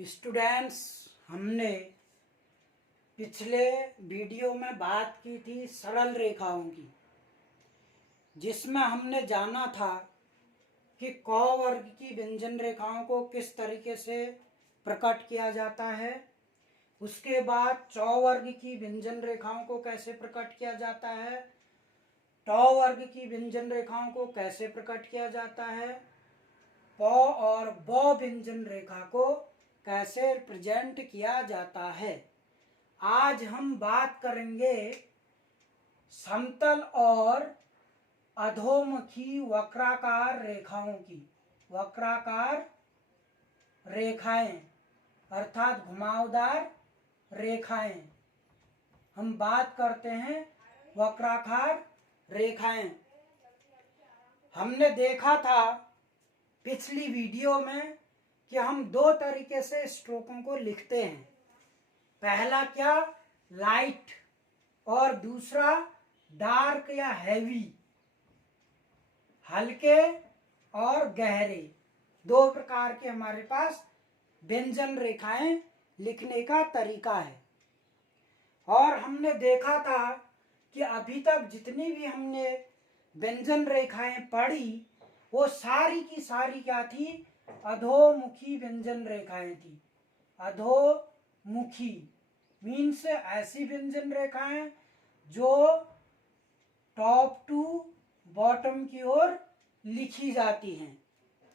Students, हमने पिछले video में बात की थी सरल रेखाओं की, जिसमें हमने जाना था कि क वर्ग की व्यंजन रेखाओं को किस तरीके से प्रकट किया जाता है। उसके बाद च वर्ग की व्यंजन रेखाओं को कैसे प्रकट किया जाता है, ट वर्ग की व्यंजन रेखाओं को कैसे प्रकट किया जाता है, प और ब व्यंजन रेखा को कैसे रिप्रेजेंट किया जाता है। आज हम बात करेंगे समतल और अधोमुखी वक्राकार रेखाओं की। वक्राकार रेखाएं अर्थात घुमावदार रेखाएं। हम बात करते हैं वक्राकार रेखाएं। हमने देखा था पिछली वीडियो में कि हम दो तरीके से स्ट्रोकों को लिखते हैं। पहला क्या, लाइट, और दूसरा डार्क या हैवी, हल्के और गहरे। दो प्रकार के हमारे पास व्यंजन रेखाएं लिखने का तरीका है। और हमने देखा था कि अभी तक जितनी भी हमने व्यंजन रेखाएं पढ़ी वो सारी की सारी क्या थी, अधोमुखी व्यंजन रेखाएं थी। अधोमुखी मीन्स ऐसी व्यंजन रेखाएं जो टॉप टू बॉटम की ओर लिखी जाती हैं,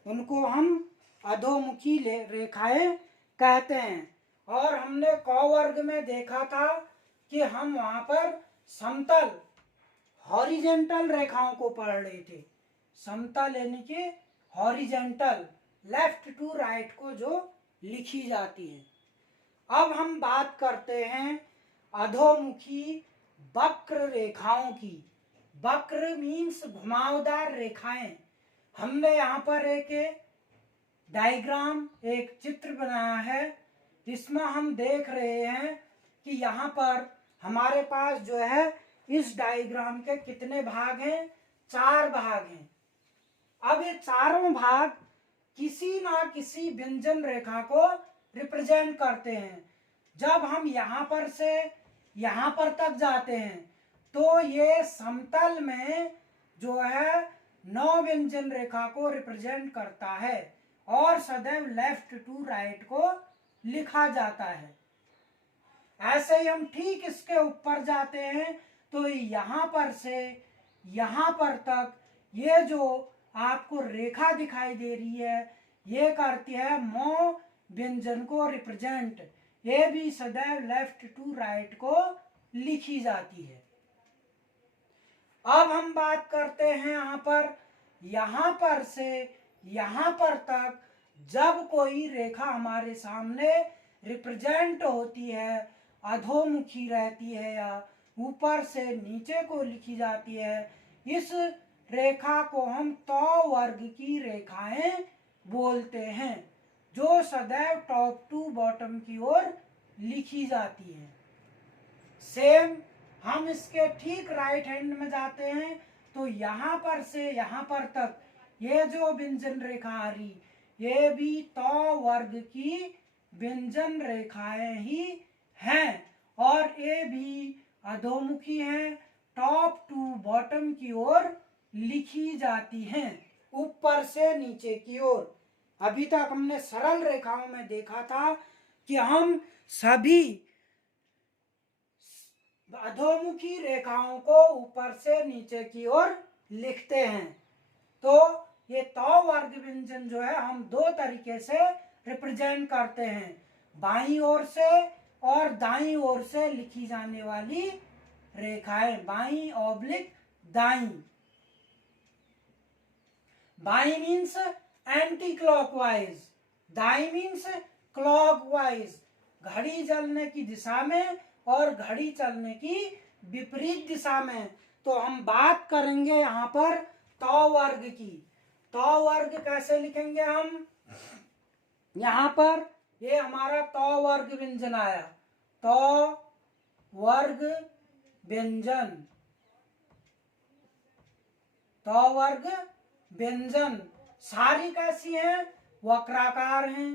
उनको हम अधोमुखी रेखाएं कहते हैं। और हमने क वर्ग में देखा था कि हम वहां पर समतल हॉरिजेंटल रेखाओं को पढ़ रहे थे। समतल यानी कि हॉरिजेंटल, लेफ्ट टू राइट को जो लिखी जाती है। अब हम बात करते हैं अधोमुखी वक्र रेखाओं की। वक्र मीन्स घुमावदार रेखाएं। हमने यहाँ पर एक डायग्राम, एक चित्र बनाया है। इसमें हम देख रहे हैं कि यहाँ पर हमारे पास जो है इस डायग्राम के कितने भाग हैं, 4 भाग हैं। अब ये चारों भाग किसी ना किसी व्यंजन रेखा को रिप्रेजेंट करते हैं। जब हम यहाँ पर से यहाँ पर तक जाते हैं तो ये समतल में जो है 9 व्यंजन रेखा को रिप्रेजेंट करता है और सदैव लेफ्ट टू राइट को लिखा जाता है। ऐसे ही हम ठीक इसके ऊपर जाते हैं तो यहाँ पर से यहाँ पर तक ये जो आपको रेखा दिखाई दे रही है ये करती है मो व्यंजन को रिप्रेजेंट। ये भी सदैव लेफ्ट टू राइट को लिखी जाती है। अब हम बात करते हैं यहाँ पर से यहाँ पर तक जब कोई रेखा हमारे सामने रिप्रेजेंट होती है, अधोमुखी रहती है या ऊपर से नीचे को लिखी जाती है, इस रेखा को हम तो वर्ग की रेखाएं बोलते हैं, जो सदैव टॉप टू बॉटम की ओर लिखी जाती है। सेम हम इसके ठीक राइट हैंड में जाते हैं तो यहाँ पर से यहाँ पर तक ये जो व्यंजन रेखा आ रही ये भी तो वर्ग की व्यंजन रेखाएं ही हैं और ये भी अधोमुखी हैं, टॉप टू बॉटम की ओर लिखी जाती हैं, ऊपर से नीचे की ओर। अभी तक हमने सरल रेखाओं में देखा था कि हम सभी अधोमुखी रेखाओं को ऊपर से नीचे की ओर लिखते हैं। तो ये तो वर्ग व्यंजन जो है हम दो तरीके से रिप्रेजेंट करते हैं, बाईं ओर से और दाईं ओर से लिखी जाने वाली रेखाएं। बाईं ऑब्लिक दाईं। बाईं मीन्स एंटी क्लॉकवाइज, दाईं मीन्स क्लॉकवाइज, घड़ी चलने की दिशा में और घड़ी चलने की विपरीत दिशा में। तो हम बात करेंगे यहाँ पर तो वर्ग की। तो वर्ग कैसे लिखेंगे हम, यहाँ पर ये हमारा तो वर्ग व्यंजन आया, तो वर्ग व्यंजन, तो वर्ग व्यंजन सारी कैसी हैं, वक्राकार हैं।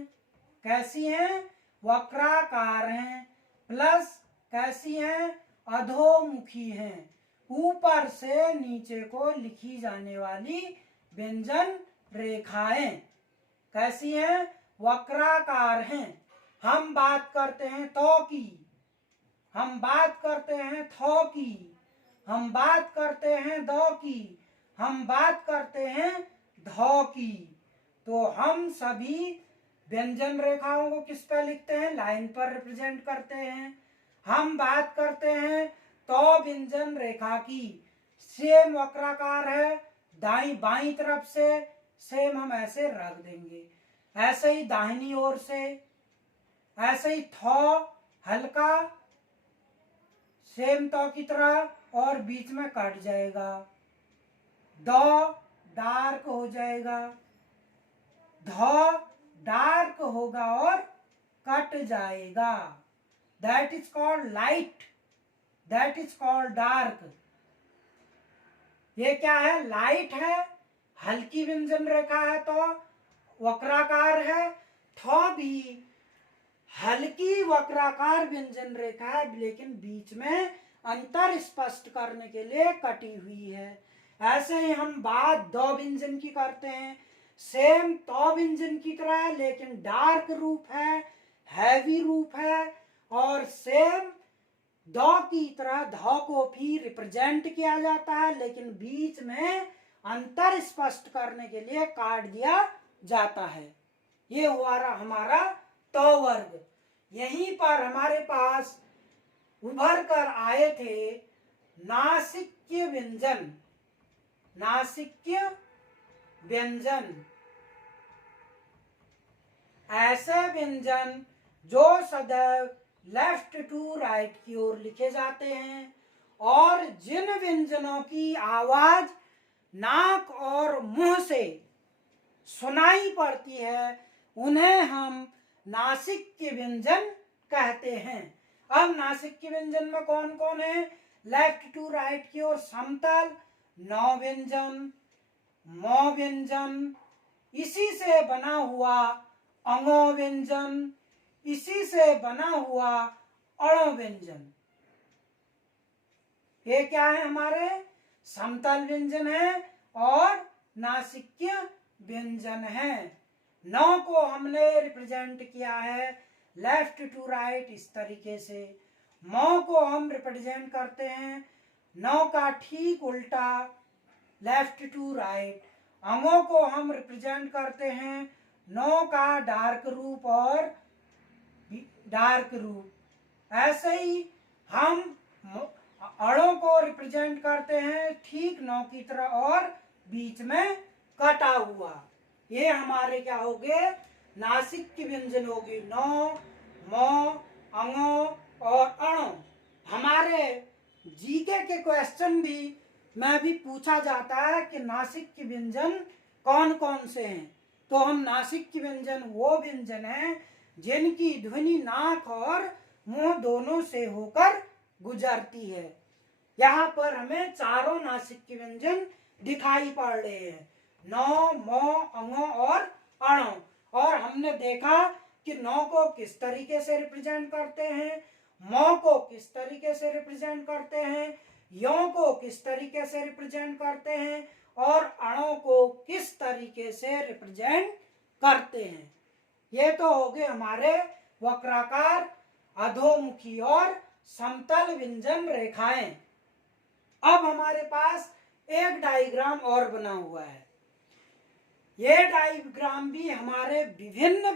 कैसी हैं, वक्राकार हैं, प्लस कैसी हैं, अधोमुखी हैं, ऊपर से नीचे को लिखी जाने वाली व्यंजन रेखाएं कैसी हैं, वक्राकार हैं। हम बात करते हैं तो की, हम बात करते हैं थो की, हम बात करते हैं दो की, हम बात करते हैं धौ की। तो हम सभी व्यंजन रेखाओं को किस पर लिखते हैं, लाइन पर रिप्रेजेंट करते हैं। हम बात करते हैं तो व्यंजन रेखा की, सेम वक्राकार है, दाई बाई तरफ से सेम हम ऐसे रख देंगे, ऐसे ही दाहिनी ओर से, ऐसे ही थो हल्का सेम तो की तरह और बीच में कट जाएगा, दो डार्क हो जाएगा, धो डार्क होगा और कट जाएगा। That is called light, that is called dark. ये क्या है, लाइट है, हल्की व्यंजन रेखा है तो वक्राकार है, थो भी हल्की वक्राकार व्यंजन रेखा है लेकिन बीच में अंतर स्पष्ट करने के लिए कटी हुई है। ऐसे ही हम बात दो व्यंजन की करते हैं, सेम तो व्यंजन की तरह है लेकिन डार्क रूप है, हैवी रूप है, और सेम दो की तरह धौ को भी रिप्रेजेंट किया जाता है लेकिन बीच में अंतर स्पष्ट करने के लिए काट दिया जाता है। ये हुआ हमारा तो वर्ग। यहीं पर हमारे पास उभर कर आए थे नासिक्य व्यंजन, नासिक्य व्यंजन, ऐसे व्यंजन जो सदैव लेफ्ट टू राइट की ओर लिखे जाते हैं और जिन व्यंजनों की आवाज नाक और मुंह से सुनाई पड़ती है उन्हें हम नासिक्य व्यंजन कहते हैं। अब नासिक्य व्यंजन में कौन कौन है, लेफ्ट टू राइट की ओर समतल, नौ व्यंजन, मौ व्यंजन, इसी से बना हुआ अंगो व्यंजन, इसी से बना हुआ अणो व्यंजन। ये क्या है, हमारे समतल व्यंजन है और नासिक्य व्यंजन है। नौ को हमने रिप्रेजेंट किया है लेफ्ट टू राइट इस तरीके से। मौ को हम रिप्रेजेंट करते हैं नौ का ठीक उल्टा लेफ्ट टू राइट। अंगों को हम रिप्रेजेंट करते हैं नौ का डार्क रूप और डार्क रूप। ऐसे ही हम अणों को रिप्रेजेंट करते हैं ठीक नौ की तरह और बीच में कटा हुआ। ये हमारे क्या हो गए, नासिक्य व्यंजन होगी। नौ, मौ, अंगो और अणो। हमारे जीके के क्वेश्चन भी में भी पूछा जाता है कि नासिक्य व्यंजन कौन कौन से हैं। तो हम नासिक्य व्यंजन वो व्यंजन हैं जिनकी ध्वनि नाक और मुंह दोनों से होकर गुजरती है। यहाँ पर हमें चारों नासिक्य व्यंजन दिखाई पड़ रहे हैं, नौ, मौ, अंगो और अणो। और हमने देखा कि नौ को किस तरीके से रिप्रेजेंट करते हैं, मौ को किस तरीके से रिप्रेजेंट करते हैं, यो को किस तरीके से रिप्रेजेंट करते हैं और अणो को किस तरीके से रिप्रेजेंट करते हैं। ये तो हो गए हमारे वक्राकार, अधोमुखी और समतल व्यंजन रेखाएं। अब हमारे पास एक डायग्राम और बना हुआ है। ये डायग्राम भी हमारे विभिन्न